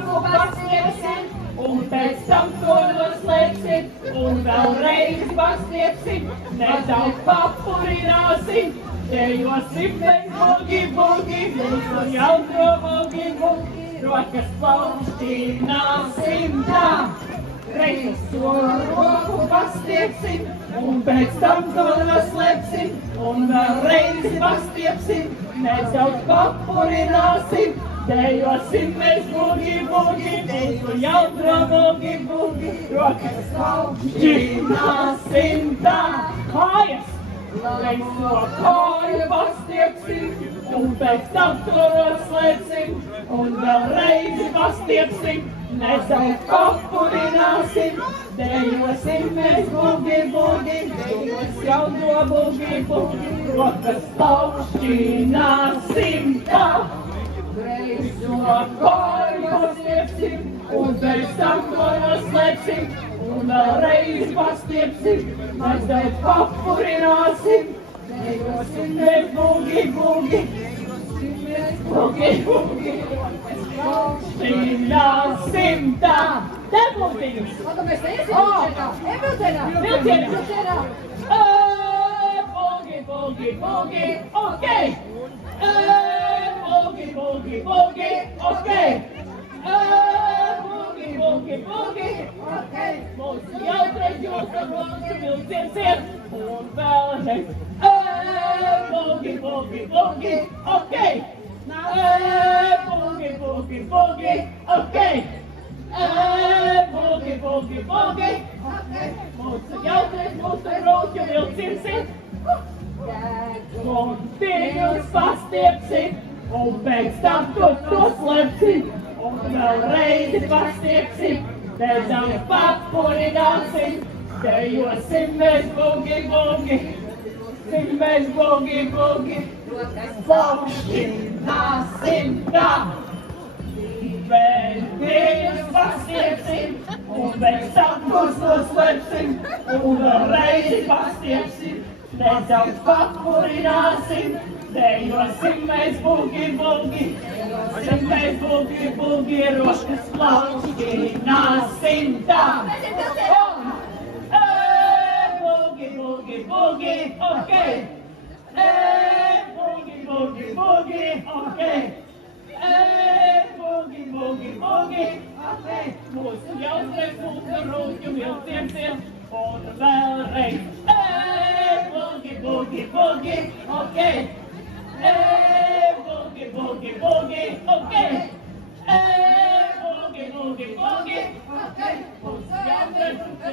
roku pastiepsim, un pēc tam to noslēpsim, un vēlreiz pastiepsim, nedaudz papurināsim, dejosim mēs bugi, bugi, mūsu jautro bugi, bugi, rokas plaukstināsim tā. Reiz to roku pastiepsim, un pēc tam to noslēpsim, un vēlreiz pastiepsim, nedaudz papurināsim, dejosim mēs bugi, bugi, mūsu jautro bugi, bugi, rokas plaukstināsim tā. Kājas! Reiz to kāju pastiepsim, un pēc tam to noslēpsim, un vēlreiz pastiepsim, nedaudz papurināsim, dejosim mēs bugi, bugi, dejos jautro bugi, bugi, rokas plaukstināsim tā. Reiz to kāju pastiepsim, un pēc tam to noslēpsim, un vēlreiz pastiepsim, nedaudz papurināsim, dejosim mēs bugi, bugi, bugi, bugi, plaukstināsim tā. Debultiņus! Labi, mēs iesim vilcienā! Bugi, bugi, bugi, okei! Bugi, bugi, bugi, okei! Bugi, bugi, bugi, okei! Mūsu jautrais jūsu rokas vilciens iet, un vēlreiz! Bugi, bugi, bugi, okei! Bugi, bugi, bugi, okei! Bugi, bugi, bugi, okei! Mūsu jautrais mūsu rokas vilciens iet, un viņus pastiepsim, un pēc tam to noslēpsim, un vēlreiz pastiepsim, nedaudz papurināsim, dejosim mēs bugi, bugi, mēs bugi, bugi, plaukstināsim tā. Viņus pastiepsim, un pēc tam tos noslēpsim, un vēlreiz pastiepsim, nedaudz papurināsim, dejosim mēs bugi, bugi, mēs bugi, bugi, rokas plaukstināsim tā. Bugi, bugi, bugi, okei! Bugi, bugi, bugi, okei! Bugi, bugi, bugi, okei! Mūsu jautrais mūsu rokas vilciens iet, un vēlreiz! Bugi, bugi, bugi, okei! Bugi, bugi, bugi, okei! Bugi, bugi, bugi, okei! Mūsu jautrais mūsu